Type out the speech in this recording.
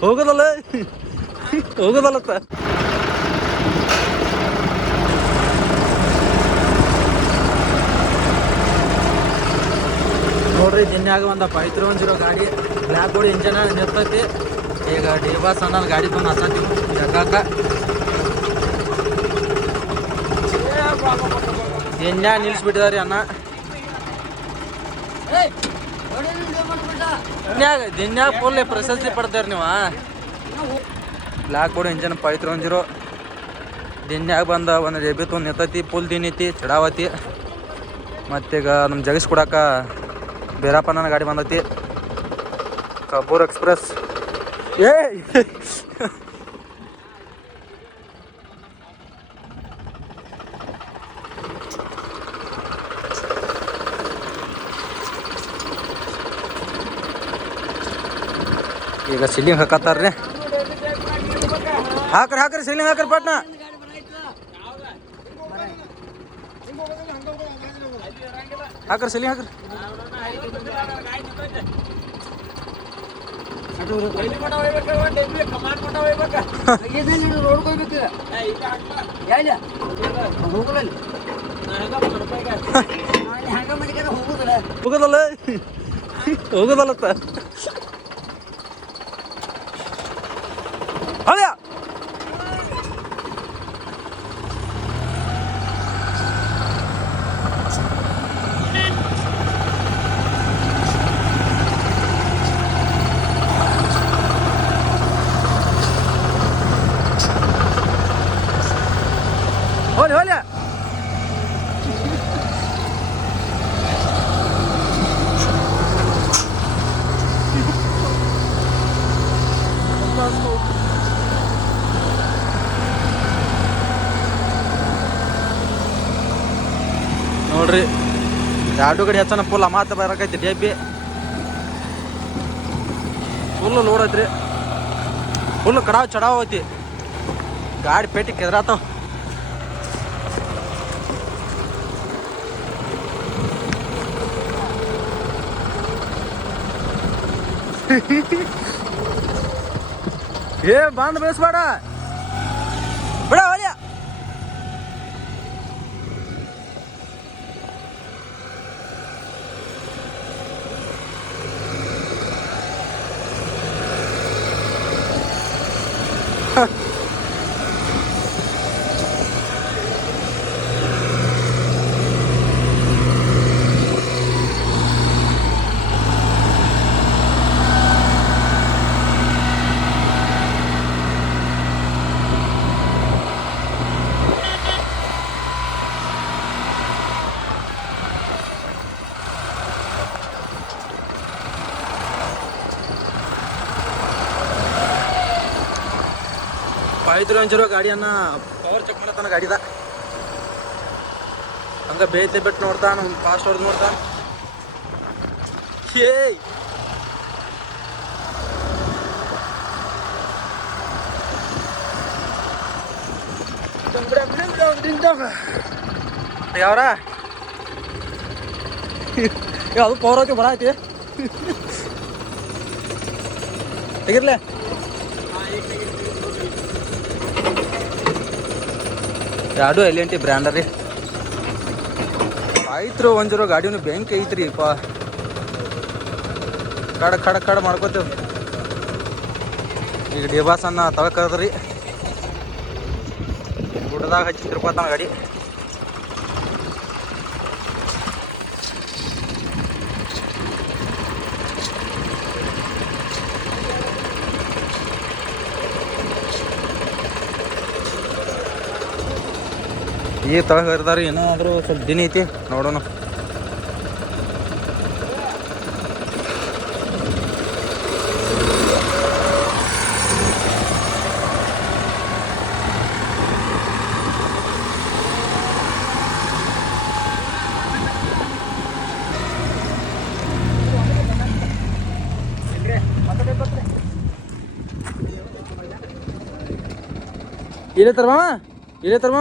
ಹೋಗೋದಲ್ಲ ಹೋಗೋದಲ್ಲತ್ತ ನೋಡ್ರಿ ದಿನ್ಯಾಗ ಒಂದು 510 ಗಾಡಿ ಬ್ಲ್ಯಾಕ್ ಬೋರ್ಡ್ ಇಂಜನ್ ನಿರ್ತೈತಿ. ಈಗ ಡಿ ಬಾಸ್ ಅನ್ನೋ ಗಾಡಿ ಬಂದು ಹತ್ತತಿ ಜಗಾಕ ದಿನ್ಯಾಗ ನಿಲ್ಲಿಸ್ಬಿಟ್ಟಿದಾರಿ ಅಣ್ಣ. ದಿನ್ಯಾಗ ಫುಲ್ ಪ್ರಶಸ್ತಿ ಪಡ್ತಾರ ನೀವು. ಬ್ಲ್ಯಾಕ್ ಬೋರ್ಡ್ ಇಂಜನ್ 510 ದಿನ್ಯಾಗ ಬಂದ ಒಂದು ಡೆಬಿತ್ ಒಂದು ನಿರ್ತೈತಿ. ಫುಲ್ ದಿನ ಐತಿ ಚಡಾವತಿ. ಮತ್ತೀಗ ನಮ್ಮ ಜಗಿಸ್ಕೊಡಾಕ ಬೇರಪ್ಪನ ಗಾಡಿ ಬಂದೈತಿ ಕಬ್ಬೂರ್ ಎಕ್ಸ್ಪ್ರೆಸ್. ಈಗ ಸಿಲ್ಲಿಂಗ್ ಹಾಕತ್ತಾರ್ರಿ. ಹಾಕ್ರಿ ಸಿಲ್ಲಿಂಗ್ ಹಾಕ್ರಿ ಪಟ್ನ. ಹಾಕ್ರಿ ಸಿಲ್ಲಿಂಗ್ ಹಾಕ್ರಿ. ಹೋಗೋದಲ್ಲ ಹೋಗೋದಲ್ಲತ್ತ ಅಯ್ಯ ಹೋಲಿ ಹೋಲಿ ನೋಡ್ರಿ ಎರಡು ಗಡಿ ಹೆಚ್ಚನ ಫುಲ್ ಅಮಾತ ಬರಕೈತಿ. ಡಬ್ಬಿ ಫುಲ್ ಲೋಡ್ ಐತ್ರಿ. ಫುಲ್ ಕಡಾವ್ ಚಡಾವ್ ಐತಿ. ಗಾಡಿ ಪೇಟಿ ಕೆದ್ರಾತಾವ. ಏ ಬಾಂಡ್ ಬೇಯಿಸ್ಬೇಡ ಬಿಡ ಹೊಲಿಯ. ಗಾಡಿಯನ್ನ ಪವರ್ ಚೆಕ್ ಮಾಡತ್ತಾನ ಗಾಡಿದ. ಹಂಗ ಬೇಯ್ತೆ ಬಿಟ್ಟು ನೋಡ್ತಾನ. ಫಾಸ್ಟ್ ಹೊಡೆದು ನೋಡ್ತಾನ. ಯಾವ್ರ ಅದು ಪವರ್ ಐತಿ ಬರ ಐತಿ ತೆಗಿರ್ಲೆ. ಎರಡು L&T ಬ್ರ್ಯಾಂಡ್ ರೀ. 510 ಗಾಡಿನೂ ಬ್ಯಾಂಕ್ ಐತ್ರಿ ಪಾ. ಕಡ ಮಾಡ್ಕೋತೇವ. ಈಗ ಡಿಬಾಸ್ ಅನ್ನ ತಗೋಕದ್ರಿ. ಗುಡ್ಡದಾಗ ಹಚ್ಚಿ ತಿರ್ಕೋತಾನ ಗಾಡಿ. ಈ ತಳಗ ಇರ್ತಾರ. ಏನಾದರೂ ಸ್ವಲ್ಪ ದಿನ ಐತಿ ನೋಡೋಣ. ಇಲ್ಲೇ ತರ್ಮ